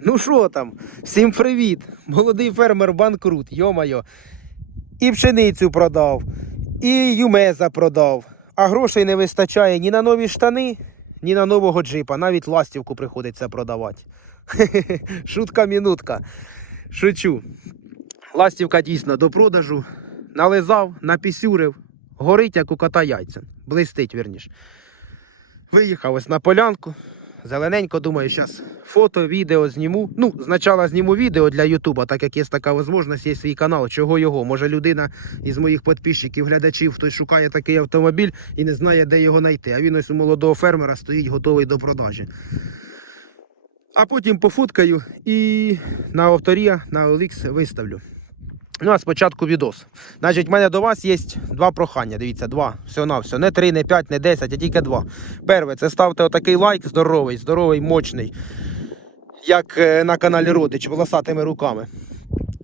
Ну що там? Всім привіт! Молодий фермер банкрут, йомайо. І пшеницю продав, і юмеза продав. А грошей не вистачає ні на нові штани, ні на нового джипа. Навіть ластівку приходиться продавати. Шутка мінутка. Шучу. Ластівка дійсно до продажу. Нализав, напісюрив, горить, як у кота яйця. Блистить, вірніш. Виїхав ось на полянку. Зелененько, думаю, зараз фото, відео зніму. Ну, спочатку зніму відео для Ютуба, так як є така можливість, є свій канал. Чого його? Може людина із моїх підписчиків, глядачів, хтось шукає такий автомобіль і не знає, де його знайти. А він ось у молодого фермера стоїть готовий до продажі. А потім пофоткаю і на авторія, на OLX виставлю. Ну, а спочатку відос. Значить, в мене до вас є два прохання. Дивіться, два. Все на все. Не три, не п'ять, не десять, а тільки два. Перше, це ставте отакий лайк здоровий, здоровий, мощний, як е, на каналі Родич, волосатими руками.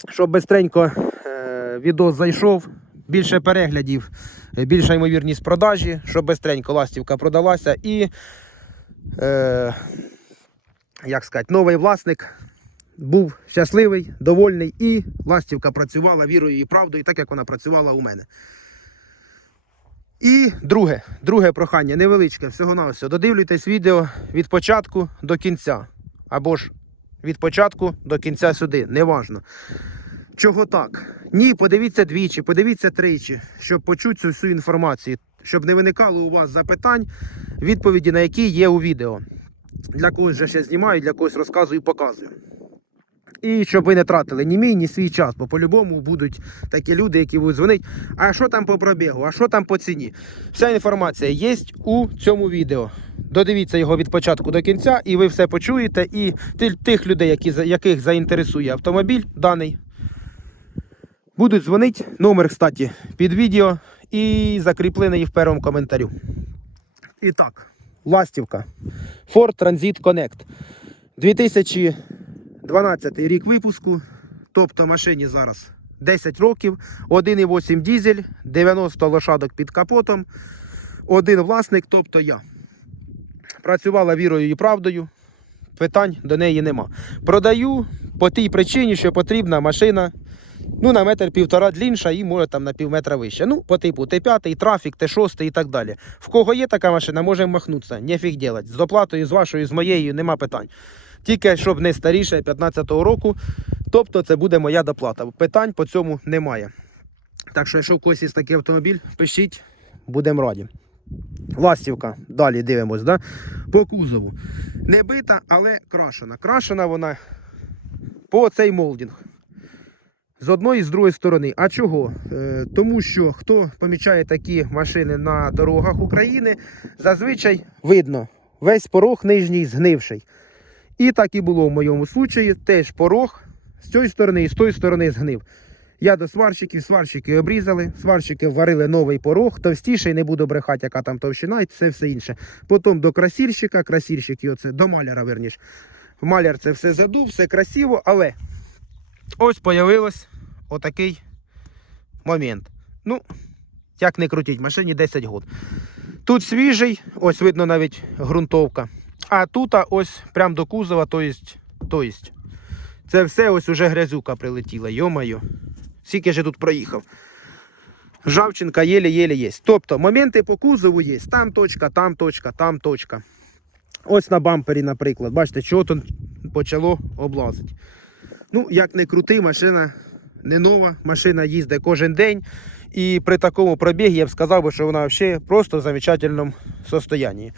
Щоб бистренько е, відос зайшов, більше переглядів, е, більша ймовірність продажі, щоб бистренько ластівка продалася і, е, як сказати, новий власник був щасливий, довольний, і ластівка працювала вірою і правдою, так як вона працювала у мене. І друге, друге прохання, невеличке, всього на все. Додивлюйтесь відео від початку до кінця. Або ж від початку до кінця сюди, неважно. Чого так? Ні, подивіться двічі, подивіться тричі, щоб почути цю всю інформацію, щоб не виникало у вас запитань, відповіді на які є у відео. Для когось же ще знімаю, для когось розказую, і показую. І щоб ви не тратили ні мій, ні свій час, бо по-любому будуть такі люди, які будуть дзвонити. А що там по пробігу, а що там по ціні? Вся інформація є у цьому відео. Додивіться його від початку до кінця, і ви все почуєте. І тих людей, які, яких заінтересує автомобіль даний, будуть дзвонити. Номер, кстати, під відео і закріплений в першому коментарю. І так, ластівка. Ford Transit Connect. 2012 рік випуску. Тобто машині зараз 10 років, 1,8 дізель, 90 лошадок під капотом, один власник, тобто я. Працювала вірою і правдою. Питань до неї нема. Продаю по тій причині, що потрібна машина ну, на метр півтора длінша і може там на пів метра вище. Ну, по типу Т5, трафік, Т6 і так далі. В кого є така машина, можемо махнутися. Нефіг делать. З доплатою, з вашою, з моєю нема питань. Тільки щоб не старіше 15-го року. Тобто це буде моя доплата. Питань по цьому немає. Так що, якщо в когось є такий автомобіль, пишіть, будемо раді. Ластівка, далі дивимось, да? по кузову. Не бита, але крашена. Крашена вона по цей молдинг. З одної і з другої сторони. А чого? Е, тому що хто помічає такі машини на дорогах України, зазвичай видно весь порог нижній згнивший. І так і було в моєму случаї. Теж порог з цієї сторони і з тої сторони згнив. Я до сварщиків, сварщики обрізали, сварщики варили новий порог, товстіший, не буду брехати, яка там товщина і все все інше. Потім до красірщика, красірщик і оце до маляра, верніш. Маляр це все задув, все красиво, але ось появилось отакий момент. Ну, як не крутіть, машині 10 год. Тут свіжий, ось видно навіть ґрунтовка. А тут ось прям до кузова, то єсть, то єсть. Це все ось уже грязюка прилетіла, йомайо. Скільки же тут проїхав. Жавчинка єле-єле є. Тобто моменти по кузову є. Там точка, там точка, там точка. Ось на бампері, наприклад. Бачите, чого тут почало облазити. Ну, як не крути, машина не нова, машина їздить кожен день. І при такому пробігі я б сказав, що вона взагалі просто в замечательному состоянні.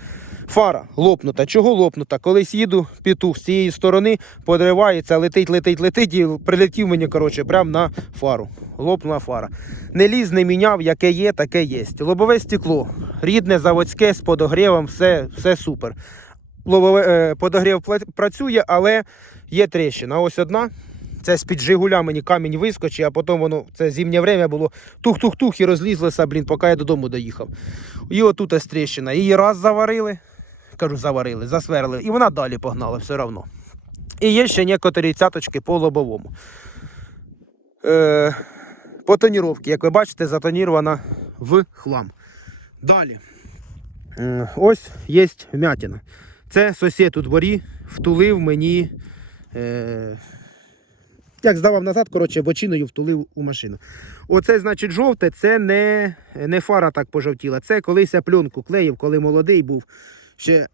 Фара лопнута. Чого лопнута? Колись їду петух з цієї сторони, подривається, летить, летить, летить і прилетів мені, коротше, прямо на фару. Лопнула фара. Не ліз, не міняв, яке є, таке є. Лобове стекло, рідне, заводське, з подогрівом, все, все супер. Лобове, е, подогрів працює, але є тріщина. Ось одна. Це з-під Жигуля мені камінь вискочив, а потім воно, це зимнє время було тух-тух-тух і розлізлося, блін, поки я додому доїхав. І отут ось тріщина. Її раз заварили, кажу, заварили, засверли, і вона далі погнала все одно. І є ще некоторі цяточки по лобовому. Е, по тоніровці, як ви бачите, затонірована в хлам. Далі. М, Ось є вмятина. Це сусід у дворі втулив мені Е, як здавав назад, коротше, бочиною втулив у машину. Оце, значить, жовте, це не, не фара так пожовтіла. Це колись я пленку клеїв, коли молодий був. Ще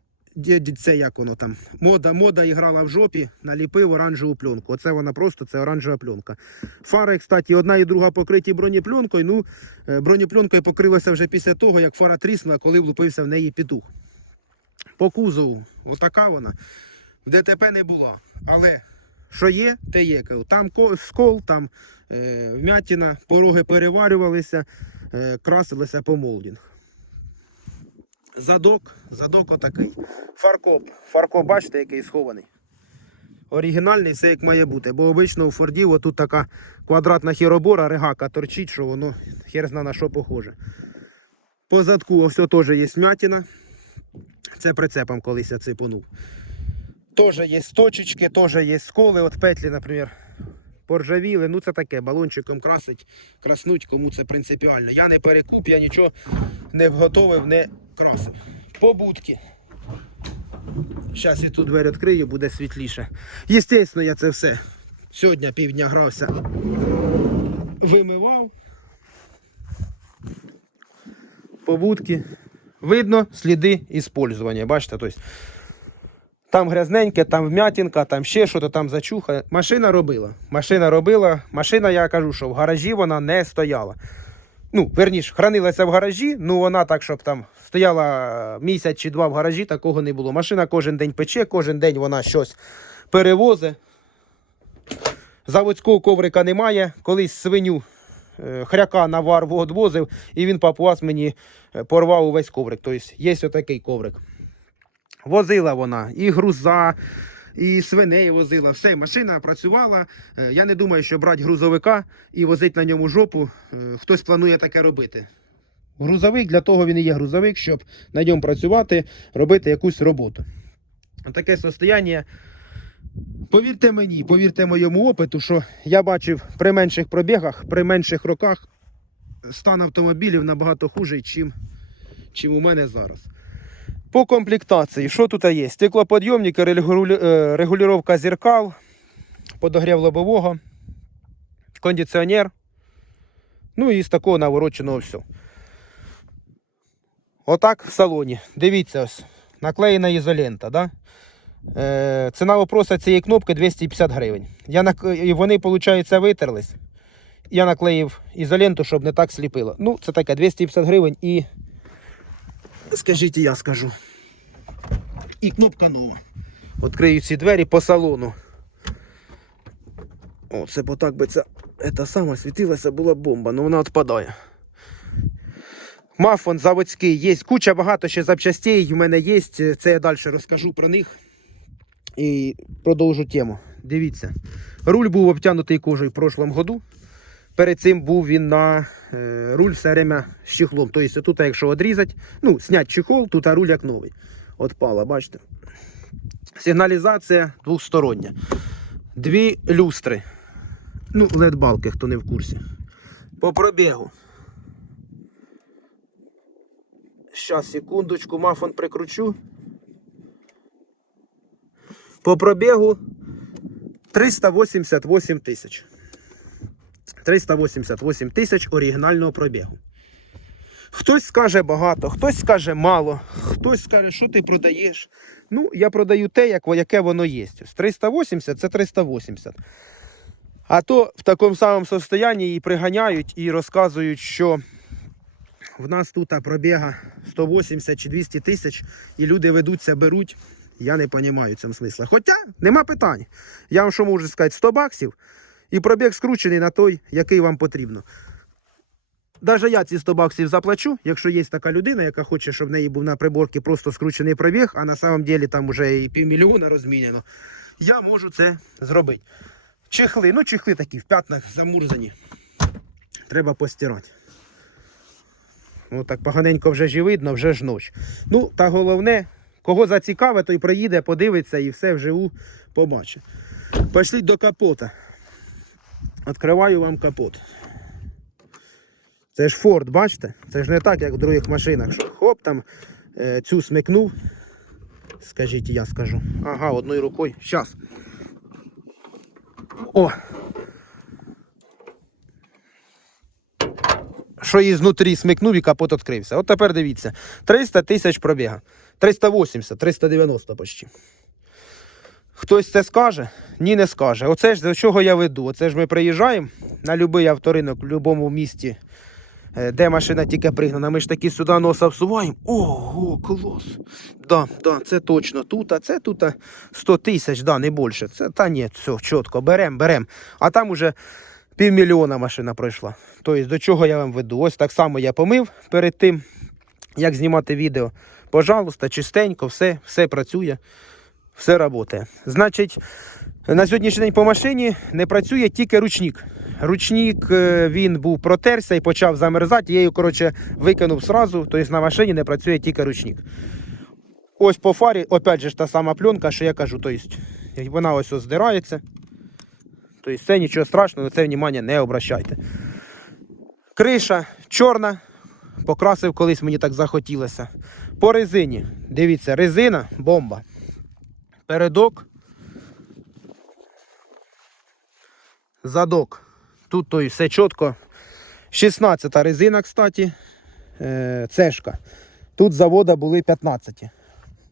це як воно там. Мода, мода іграла в жопі, наліпив оранжеву пленку. Оце вона просто це оранжева пленка. Фари, кстати, одна і друга покриті бронепленкою. Ну, е, бронепленкою покрилася вже після того, як фара тріснула, коли влупився в неї петух. По кузову, отака вона. В ДТП не була. Але що є, те є. Там скол, там е, вмятина, пороги переварювалися, е, красилися по молдінг. Задок, задок отакий. Фаркоп. Фаркоп, бачите, який схований. Оригінальний, все як має бути. Бо обично у Фордів отут така квадратна хіробора, регака торчить, що воно хер зна на що похоже. По задку ось теж є смятина. Це прицепом колись я ципонув. Теж є точечки, теж є сколи. От петлі, наприклад, поржавіли. Ну це таке, балончиком красить, краснуть, кому це принципіально. Я не перекуп, я нічого не вготовив, не красив. Побудки. Зараз я тут двері відкрию, буде світліше. Єстественно, я це все сьогодні півдня грався, вимивав. Побудки. Видно сліди іспользування. Бачите, тобто там грязненьке, там вмятинка, там ще щось, там зачуха. Машина робила. Машина робила. Машина, я кажу, що в гаражі вона не стояла. Ну, верніш, хранилася в гаражі, ну вона так, щоб там стояла місяць чи два в гаражі, такого не було. Машина кожен день пече, кожен день вона щось перевозить. Заводського коврика немає. Колись свиню е, хряка на варву відвозив, і він папуас мені е, порвав увесь коврик. Тобто є отакий коврик. Возила вона і груза, і свиней возила. Все, машина працювала. Е, Я не думаю, що брати грузовика і возити на ньому жопу. е, Хтось планує таке робити. Грузовик для того він і є грузовик, щоб на ньому працювати, робити якусь роботу. Таке состояння. Повірте мені, повірте моєму опиту, що я бачив при менших пробігах, при менших роках стан автомобілів набагато хужий, чим, чим у мене зараз. По комплектації, що тут є? Стеклоподйомники, регулю- е, регулювання зеркал, подогрів лобового, кондиціонер. Ну і з такого навороченого все. Отак в салоні. Дивіться ось. Наклеєна ізолента. Да? Е, ціна вопроса цієї кнопки 250 гривень. Я нак... Вони, виходить, витерлись. Я наклеїв ізоленту, щоб не так сліпило. Ну, це таке 250 гривень і. Скажіть, я скажу. І кнопка нова. Відкрию ці двері по салону. О, це бо так би ця ета сама світилася, була бомба, але вона відпадає. Мафон заводський, є куча багато ще запчастей в мене є. Це я далі розкажу про них. І продовжу тему. Дивіться. Руль був обтянутий кожею в прошлому году. Перед цим був він на е, руль все время з чехлом. Тобто тут, якщо відрізати, ну, зняти чехол, тут руль як новий. Отпала, бачите. Сигналізація двостороння. Дві люстри. Ну, LED-балки, хто не в курсі. По пробігу. Щас, секундочку, мафон прикручу. По пробігу 388 тисяч. 388 тисяч оригінального пробігу. Хтось скаже багато, хтось скаже мало, хтось скаже, що ти продаєш. Ну, я продаю те, як, яке воно є. Ось 380 це 380. А то в такому самому состоянні і приганяють, і розказують, що в нас тут пробіга 180 чи 200 тисяч, і люди ведуться, беруть. Я не розумію в цьому смислі. Хоча нема питань. Я вам що можу сказати, 100 баксів і пробіг скручений на той, який вам потрібно. Даже я ці 100 баксів заплачу, якщо є така людина, яка хоче, щоб в неї був на приборці просто скручений пробіг, а на самом деле там вже і півмільйона розміняно. Я можу це зробити. Чехли, ну чехли такі в п'ятнах замурзані. Треба постирати. Ну так поганенько вже ж видно, вже ж ноч. Ну, та головне, кого зацікавить, той проїде, подивиться і все вживу побачить. Пішліть до капота. Відкриваю вам капот. Це ж Форд, бачите? Це ж не так, як в других машинах, що хоп там е, цю смикнув. Скажіть, я скажу. Ага, одною рукою. Щас. О! Що її знутрі смикнув і капот відкрився. От тепер дивіться. 300 тисяч пробіга. 380, 390 почти. Хтось це скаже? Ні, не скаже. Оце ж до чого я веду. Оце ж ми приїжджаємо на будь-який авторинок в будь-якому місті, е, де машина тільки пригнана. Ми ж таки сюди носа всуваємо. Ого, клас. Да, да, це точно тут, а це тут 100 тисяч, да, не більше. Це та ні, все, чітко, беремо, беремо. А там уже півмільйона машина пройшла. Тобто, до чого я вам веду? Ось так само я помив перед тим, як знімати відео. Пожалуйста, чистенько, все, все працює, все працює. Значить, на сьогоднішній день по машині не працює тільки ручник. Ручник е, він був протерся і почав замерзати. Я його коротше, викинув сразу, тобто на машині не працює тільки ручник. Ось по фарі, опять же та сама пленка, що я кажу, тобто вона ось здирається. Тобто це нічого страшного, на це внимання не обращайте. Криша чорна, покрасив колись мені так захотілося. По резині. Дивіться, резина бомба. Передок. Задок. Тут то все чітко. 16 резина, кстати. Е, цешка. Тут завода були 15.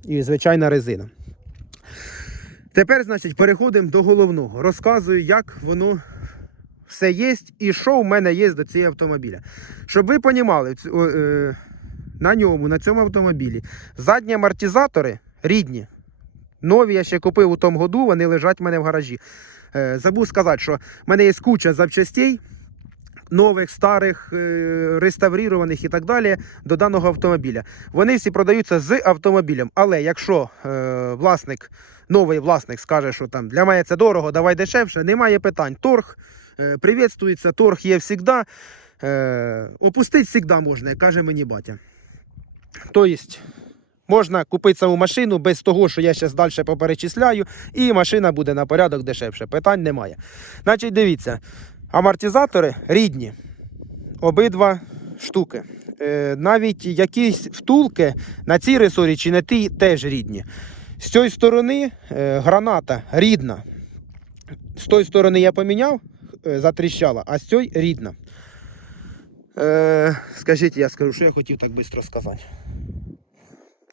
І звичайна резина. Тепер, значить, переходимо до головного. Розказую, як воно все є і що в мене є до цього автомобіля. Щоб ви розуміли, на ньому, на цьому автомобілі, задні амортизатори рідні. Нові я ще купив у тому году, вони лежать в мене в гаражі. Е, Забув сказати, що в мене є куча запчастей, нових, старих, е, реставрірованих і так далі до даного автомобіля. Вони всі продаються з автомобілем. Але якщо е, власник, новий власник скаже, що там для мене це дорого, давай дешевше, немає питань. Торг приветствується, торг є завжди. Е, опустити завжди можна, каже мені батя. Тобто, можна купити саму машину без того, що я зараз далі поперечисляю, і машина буде на порядок дешевше. Питань немає. Значить, дивіться, амортизатори рідні. Обидва штуки. Е, навіть якісь втулки на цій ресорі чи на тій теж рідні. З цієї сторони е, граната рідна. З тої сторони я поміняв, е, затріщала, а з цієї рідна. Скажіть, я скажу, що я хотів так швидко сказати.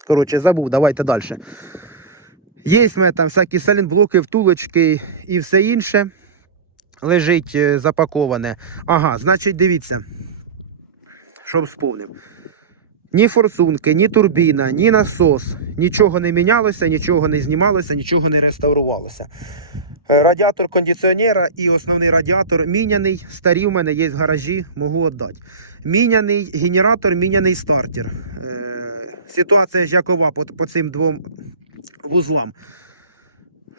Коротше, забув, давайте далі. Є в мене там всякі салінблоки, втулочки і все інше. Лежить е, запаковане. Ага, значить, дивіться. Щоб сповнив. Ні форсунки, ні турбіна, ні насос. Нічого не мінялося, нічого не знімалося, нічого не реставрувалося. Е, Радіатор кондиціонера і основний радіатор міняний. Старі в мене є в гаражі, можу віддати. Міняний генератор, міняний стартер. Ситуація ж якова по, по цим двом вузлам.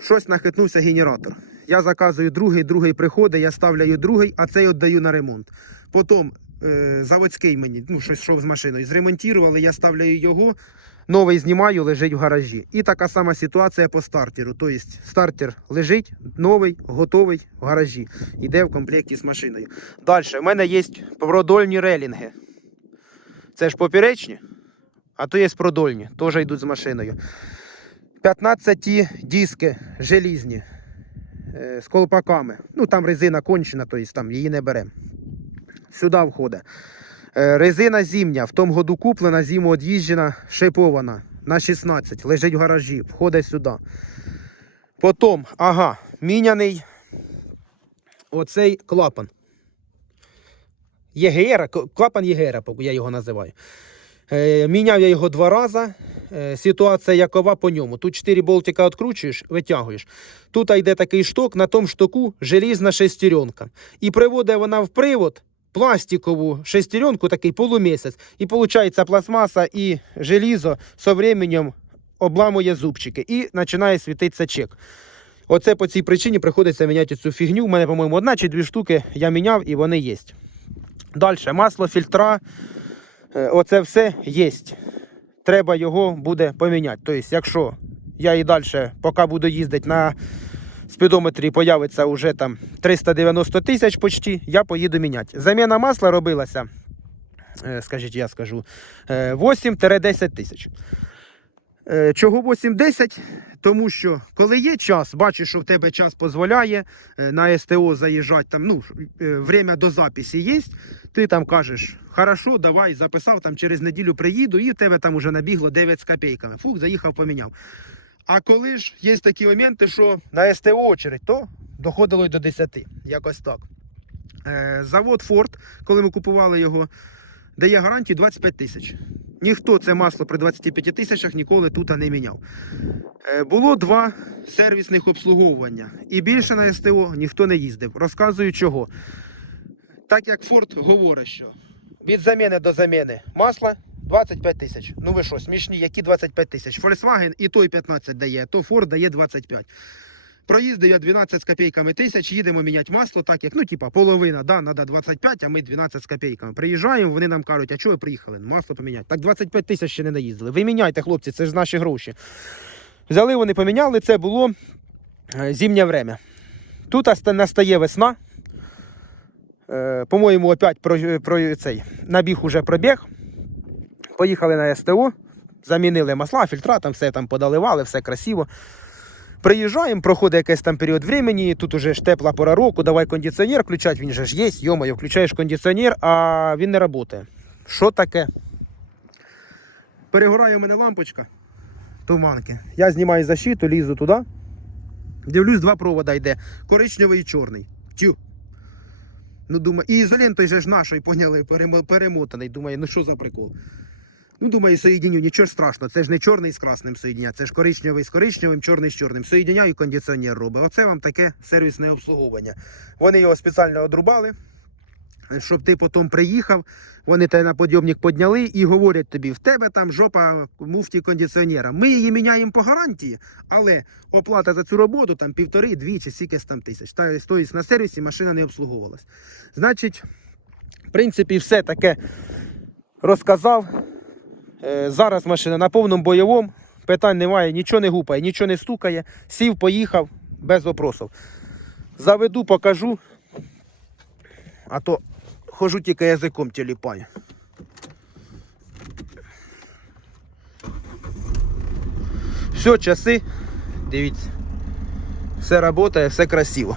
Щось нахитнувся генератор. Я заказую другий, другий приходить, я ставляю другий, а цей віддаю на ремонт. Потім е, заводський мені, ну, щось йшов з машиною, зремонтували, я ставляю його, новий знімаю, лежить в гаражі. І така сама ситуація по стартеру. Тобто стартер лежить, новий, готовий в гаражі. Йде в комплекті з машиною. Далі, в мене є продольні релінги. Це ж поперечні, а то є продольні, теж йдуть з машиною. 15 диски желізні е, з колпаками. Ну там резина кончена, тобто там її не беремо. Сюди входить. Е, Резина зимня, в тому году куплена, зиму од'їжджена, шипована на 16, лежить в гаражі, входить сюди. Потім, ага, міняний оцей клапан. ЄГР, к- клапан ЄГР, я його називаю. Е, міняв я його два рази. Е, ситуація якова по ньому. Тут 4 болтика відкручуєш, витягуєш. Тут йде такий шток, на тому штоку желізна шестеренка. І приводить вона в привод пластикову шестеренку, такий полумісяць. І виходить пластмаса і желізо з временем обламує зубчики і починає світитися чек. Оце по цій причині приходиться міняти цю фігню. У мене, по-моєму, одна чи дві штуки я міняв і вони є. Далі масло, фільтра. Е, Оце все є. Треба його буде поміняти. Тобто, якщо я і далі, поки буду їздити на спідометрі, появиться вже там 390 тисяч почти, я поїду міняти. Заміна масла робилася, е, скажіть, я скажу, е, 8-10 тисяч. Е, Чого 8-10? Тому що коли є час, бачиш, що в тебе час дозволяє е, на СТО заїжджати, там, ну, е, время до записі є, ти там кажеш, хорошо, давай, записав, там через неділю приїду, і в тебе там уже набігло 9 з копійками. Фух, заїхав, поміняв. А коли ж є такі моменти, що на СТО очередь, то доходило й до 10. Якось так. Е, Завод Форд, коли ми купували його, дає гарантію 25 тисяч. Ніхто це масло при 25 тисячах ніколи тут не міняв. Е, Було два сервісних обслуговування. І більше на СТО ніхто не їздив. Розказую чого. Так як Форд говорить, що від заміни до заміни масла 25 тисяч. Ну ви що, смішні, які 25 тисяч? Volkswagen і той 15 дає, то Ford дає 25. Проїздив я 12 з копійками тисяч, їдемо міняти масло, так як, ну, типа, половина, да, треба 25, а ми 12 з копійками. Приїжджаємо, вони нам кажуть, а чого ви приїхали? Масло поміняти. Так 25 тисяч ще не наїздили. Ви міняйте, хлопці, це ж наші гроші. Взяли вони, поміняли, це було е, зимнє время. Тут настає весна. Е, По-моєму, опять про, про цей набіг уже пробіг. Поїхали на СТО, замінили масла, фільтра, там все там подаливали, все красиво. Приїжджаємо, проходить якийсь там період времени, тут уже ж тепла пора року, давай кондиціонер включати, він же ж є, йомаю, включаєш кондиціонер, а він не працює. Що таке? Перегорає у мене лампочка туманки. Я знімаю защиту, лізу туди. Дивлюсь, два провода йде. Коричневий і чорний. Тю. Ну, думаю, і ізолентою же ж нашої поняли, перемотаний. Думаю, ну що за прикол? Ну, думаю, соєдиню, нічого ж страшного. Це ж не чорний з красним соєдиня, це ж коричневий з коричневим, чорний з чорним. Соєдиняю і кондиціонер робить. Оце вам таке сервісне обслуговування. Вони його спеціально одрубали, щоб ти потім приїхав, вони тебе на подйомник підняли і говорять тобі, в тебе там жопа муфті кондиціонера. Ми її міняємо по гарантії, але оплата за цю роботу там півтори, дві чи стільки там тисяч. Та тобто на сервісі машина не обслуговувалась. Значить, в принципі, все таке розказав. Е, Зараз машина на повному бойовому, питань немає, нічого не гупає, нічого не стукає. Сів, поїхав без вопросів. Заведу, покажу. А то хожу тільки язиком тіліпаю. Все, часи. Дивіться. Все працює, все красиво.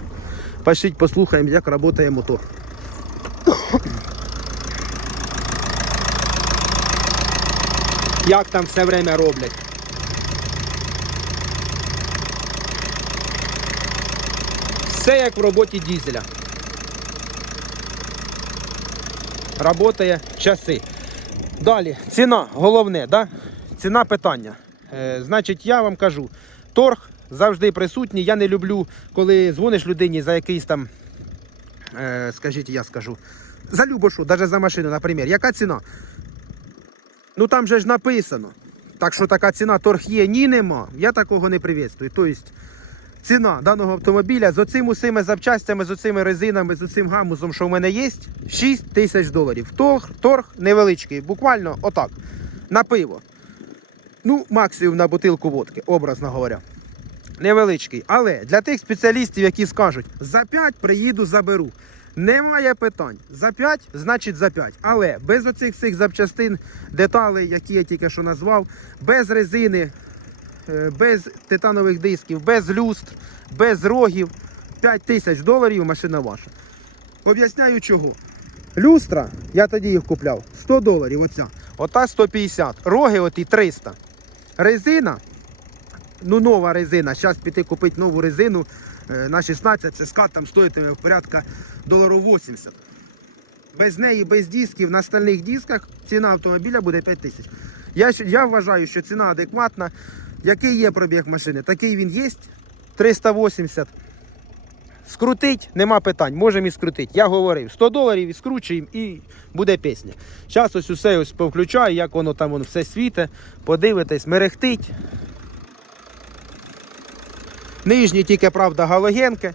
Пошліть послухаємо, як працює мотор. Як там все время роблять. Все як в роботі дізеля. Работає часи. Далі, ціна, головне, да? ціна питання. Е, значить, я вам кажу, торг завжди присутній. Я не люблю, коли дзвониш людині за якийсь там, е, скажіть, я скажу, за любошу, навіть за машину, наприклад. Яка ціна? Ну там же ж написано. Так що така ціна торг є, ні нема. Я такого не привітствую. Тобто ціна даного автомобіля з оцими усіми запчастями, з оцими резинами, з оцим гамузом, що в мене є, 6 тисяч доларів. Торг, торг невеличкий, буквально отак. На пиво. Ну, максимум на бутилку водки, образно говоря. Невеличкий. Але для тих спеціалістів, які скажуть, за 5 приїду, заберу. Немає питань. За 5, значить за 5. Але без оцих всіх запчастин, деталей, які я тільки що назвав, без резини, е, без титанових дисків, без люстр, без рогів. 5 тисяч доларів машина ваша. Об'ясняю чого. Люстра, я тоді їх купляв, 100 доларів оця. Ота 150. Роги оті 300. Резина, ну нова резина. Зараз піти купити нову резину на 16, це скат там стоїтиме порядка доларів 80. Без неї, без дисків, на стальних дисках ціна автомобіля буде 5 тисяч. Я, я вважаю, що ціна адекватна. Який є пробіг машини, такий він є. 380. Скрутить, нема питань, можемо і скрутити. Я говорив, 100 доларів і скручуємо і буде пісня. Зараз ось усе ось повключаю, як воно там воно все світе, подивитесь, мерехтить. Нижні тільки, правда, галогенки.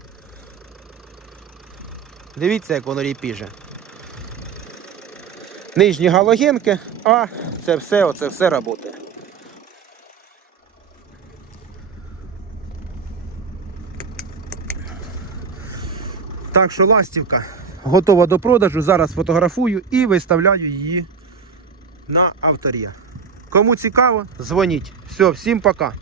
Дивіться, як воно ріпіже. Нижні галогенки, а це все, оце все працює. Так що ластівка готова до продажу. Зараз фотографую і виставляю її на авторія. Кому цікаво, дзвоніть. Все, всім пока.